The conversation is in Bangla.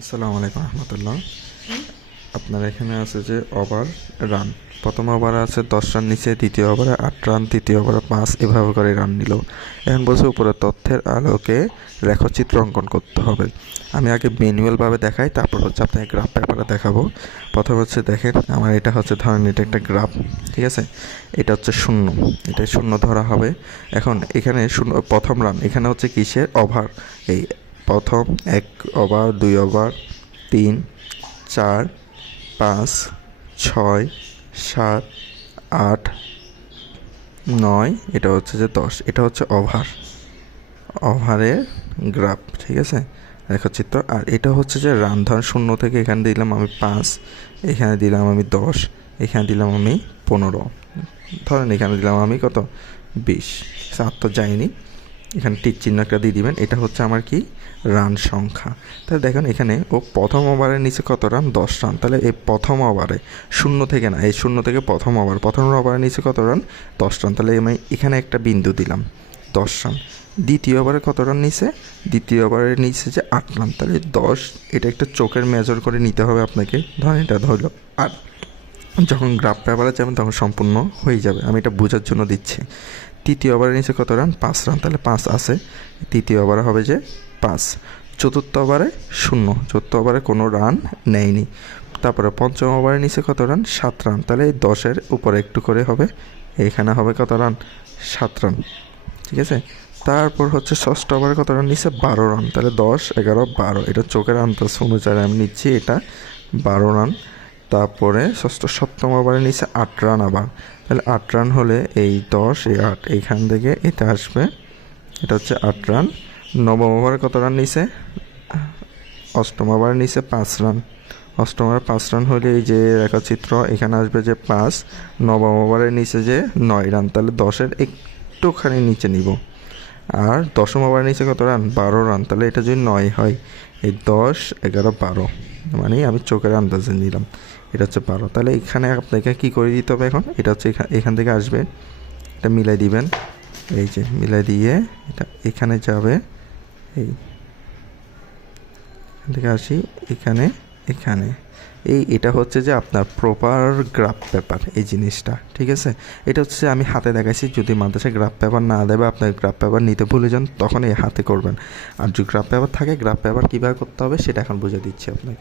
আসসালামু আলাইকুম রহমতুল্লাহ। আপনার এখানে আছে যে ওভার রান, প্রথম ওভারে আছে 10 রান নিচে, দ্বিতীয় ওভারে 8 রান, তৃতীয় ওভারে 5, এভাবে করে রান নিল। এখন বলছে উপরে তথ্যের আলোকে রেখাচিত্র অঙ্কন করতে হবে। আমি আগে ম্যানুয়ালভাবে দেখাই, তারপর হচ্ছে আপনাকে গ্রাফ পেপারে দেখাবো। প্রথম হচ্ছে দেখেন, আমার এটা হচ্ছে ধরেন এটা একটা গ্রাফ, ঠিক আছে। এটা হচ্ছে শূন্য, এটা শূন্য ধরা হবে। এখন এখানে শূন্য প্রথম রান, এখানে হচ্ছে কিসের ওভার, এই প্রথম 1 ওভার, 2 ওভার, 3, 4, 5, 6, 7, 8, 9, এটা হচ্ছে যে 10, এটা হচ্ছে ওভারের গ্রাফ, ঠিক আছে, রেখাচিত্র। আর এটা হচ্ছে যে রান, ধর শূন্য থেকে এখানে দিলাম আমি 5, এখানে দিলাম আমি 10, এখানে দিলাম আমি 15, ধরেন এখানে দিলাম আমি কত 20, 7 তো যায়নি, এখানে টিক চিহ্ন একটা দিয়ে দিবেন। এটা হচ্ছে আমার কি রান সংখ্যা। তাহলে দেখেন এখানে ও প্রথম ওভারের নিচে কত রান, 10 রান। তাহলে এই প্রথম ওভারে শূন্য থেকে না, এই শূন্য থেকে প্রথম ওভারের নিচে কত রান, 10 রান। তাহলে আমি এখানে একটা বিন্দু দিলাম, 10 রান। দ্বিতীয় ওভারে কত রান নিচে, দ্বিতীয় ওভারের নিচে যে 8 রান। তাহলে 10, এটা একটা চোখের মেজার করে নিতে হবে আপনাকে। ধরেন এটা ধরলো 8, যখন গ্রাফ পেপারে যাবেন তখন সম্পূর্ণ হয়ে যাবে, আমি এটা বোঝার জন্য দিচ্ছি। তৃতীয় ওভারের নিচে কত রান, 5 রান। তাহলে 5 আছে, তৃতীয় ওভারে হবে যে 5। চতুর্থ ওভারে 0, চতুর্থ ওভারে কোনো রান নেয়নি। তারপরে পঞ্চম ওভারের নিচে কত রান, 7 রান। তাহলে এই 10-এর উপরে একটু করে হবে, এখানে হবে কত রান, 7 রান, ঠিক আছে। তারপর হচ্ছে ষষ্ঠ ওভারে কত রান নিচে, 12 রান। তাহলে 10, 11, 12, এটা চোখের আন্দাজ অনুযায়ী আমি নিচ্ছি, এটা 12 রান। তারপরে সপ্তম ওভারের নিচে 8 রান আবার। তাহলে 8 রান হলে এই 10, এই 8, এইখান থেকে এটা আসবে, এটা হচ্ছে 8 রান। নবম ওভারে কত রান নিচে, অষ্টম ওভারের নিচে 5 রান। অষ্টম ওভারে 5 রান হলে এই যে রেখাচিত্র এখানে আসবে যে 5। নবম ওভারের নিচে যে 9 রান। তাহলে 10-এর একটুখানি নিচে নিব। আর দশম ওভারের নিচে কত রান, 12 রান। তাহলে এটা যদি 9 হয়, এই 10, 11, 12, মানে আমি চোখের আন্দাজে নিলাম, এটা হচ্ছে 12। তাহলে এখানে আপনাকে কী করে দিতে হবে, এখন এটা হচ্ছে এখান থেকে আসবে, এটা মিলাই দিবেন, এই যে মিলাই দিয়ে এটা এখানে যাবে, এই এখান থেকে আসি এখানে, এখানে এটা হচ্ছে যে আপনার প্রপার গ্রাফ পেপার, এই জিনিসটা, ঠিক আছে। এটা হচ্ছে আমি হাতে দেখাইছি, যদি মাদ্রাসায় গ্রাফ পেপার না দেবে, আপনার গ্রাফ পেপার নিতে ভুলে যান, তখন এই হাতে করবেন। আর যদি গ্রাফ পেপার থাকে, গ্রাফ পেপার কীভাবে করতে হবে সেটা এখন বুঝে দিচ্ছি আপনাকে।